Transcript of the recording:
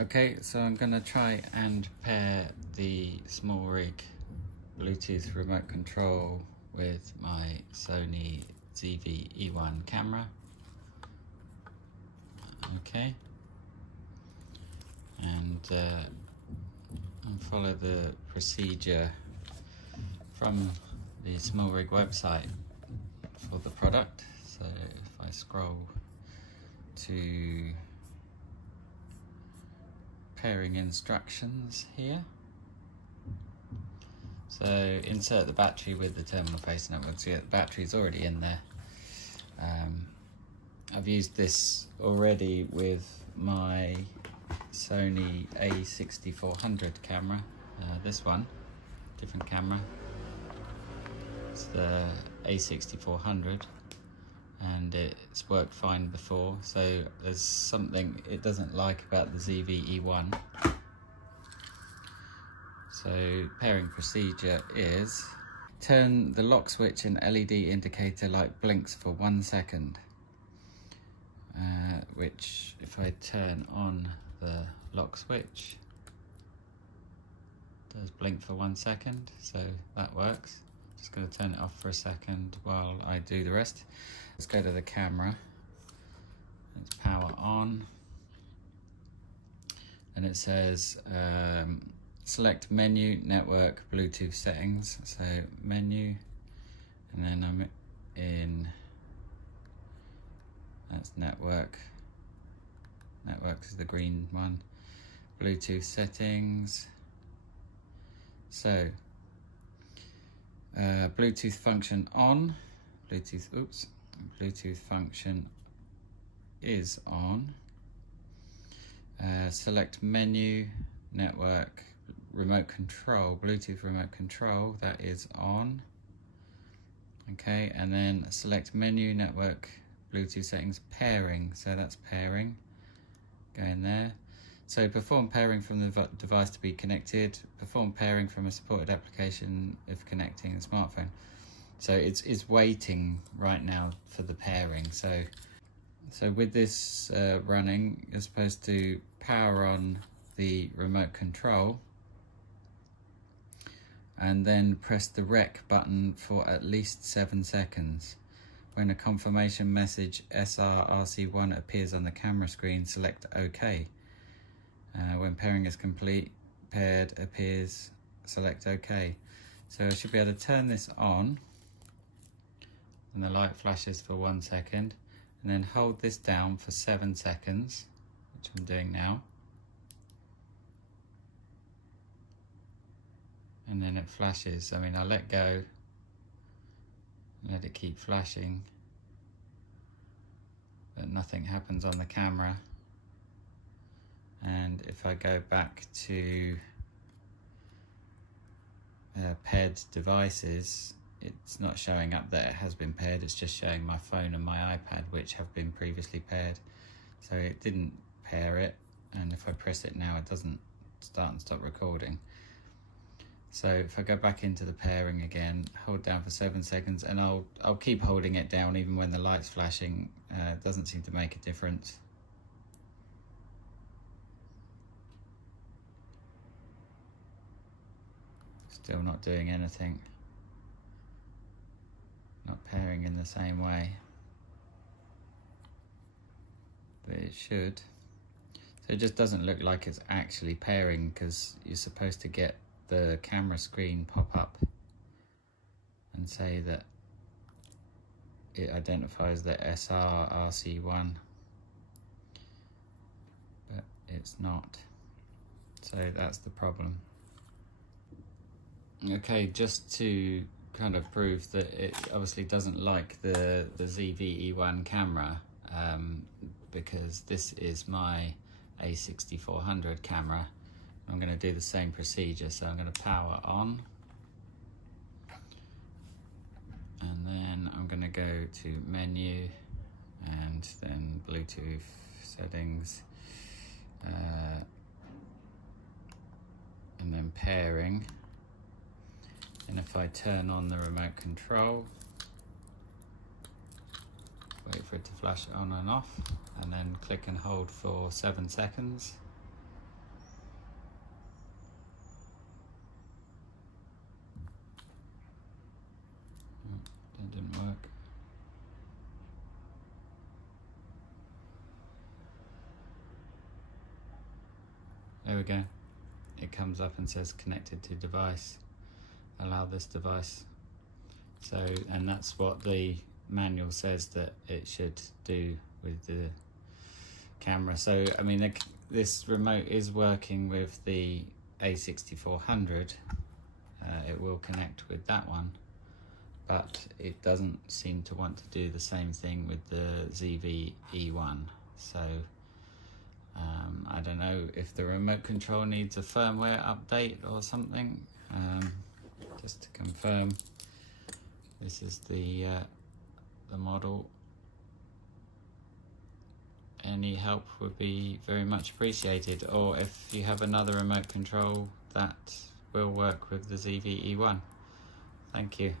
Okay, so I'm going to try and pair the SmallRig Bluetooth remote control with my Sony ZV-E1 camera. Okay, and follow the procedure from the SmallRig website for the product. So if I scroll to pairing instructions here, so insert the battery with the terminal facing upwards. So yeah, the battery's already in there. I've used this already with my Sony A6400 camera. This one, different camera. It's the A6400, and it's worked fine before. So there's something it doesn't like about the ZV-E1. So pairing procedure is turn the lock switch and LED indicator light blinks for 1 second. Which, if I turn on the lock switch, does blink for 1 second, so that works. Just going to turn it off for a second while I do the rest. Let's go to the camera. It's power on, and it says select menu, network, Bluetooth settings. So menu, and then I'm in, that's network. Network is the green one. Bluetooth settings. So Bluetooth function on. Bluetooth function is on. Select menu, network, remote control, Bluetooth remote control, that is on. Okay, and then select menu, network, Bluetooth settings, pairing, so that's pairing. Go in there. So perform pairing from the device to be connected. Perform pairing from a supported application if connecting a smartphone. So it's waiting right now for the pairing. So with this running, you're supposed to power on the remote control and then press the rec button for at least 7 seconds. When a confirmation message SRRC1 appears on the camera screen, select OK. When pairing is complete, paired appears, select OK. So I should be able to turn this on, and the light flashes for 1 second, and then hold this down for 7 seconds, which I'm doing now. And then it flashes. I mean, I let go, let it keep flashing, but nothing happens on the camera. And if I go back to paired devices, it's not showing up that it has been paired, it's just showing my phone and my iPad, which have been previously paired. So it didn't pair it, and if I press it now, it doesn't start and stop recording. So if I go back into the pairing again, hold down for 7 seconds, and I'll keep holding it down even when the light's flashing. It doesn't seem to make a difference. Still not doing anything. Not pairing in the same way. But it should. So it just doesn't look like it's actually pairing, because you're supposed to get the camera screen pop up and say that it identifies the SRRC1, but it's not. So that's the problem. Okay, just to kind of prove that it obviously doesn't like the ZV-E1 camera, because this is my A6400 camera. I'm going to do the same procedure, so I'm going to power on, and then I'm going to go to menu, and then Bluetooth settings, and then pairing. And if I turn on the remote control, wait for it to flash on and off, and then click and hold for 7 seconds. we go. It comes up and says connected to device, allow this device. So, and that's what the manual says that it should do with the camera. So I mean, this remote is working with the A6400. It will connect with that one, but it doesn't seem to want to do the same thing with the ZV-E1. So I don't know if the remote control needs a firmware update or something. Just to confirm, this is the model. Any help would be very much appreciated, or if you have another remote control that will work with the ZV-E1. Thank you.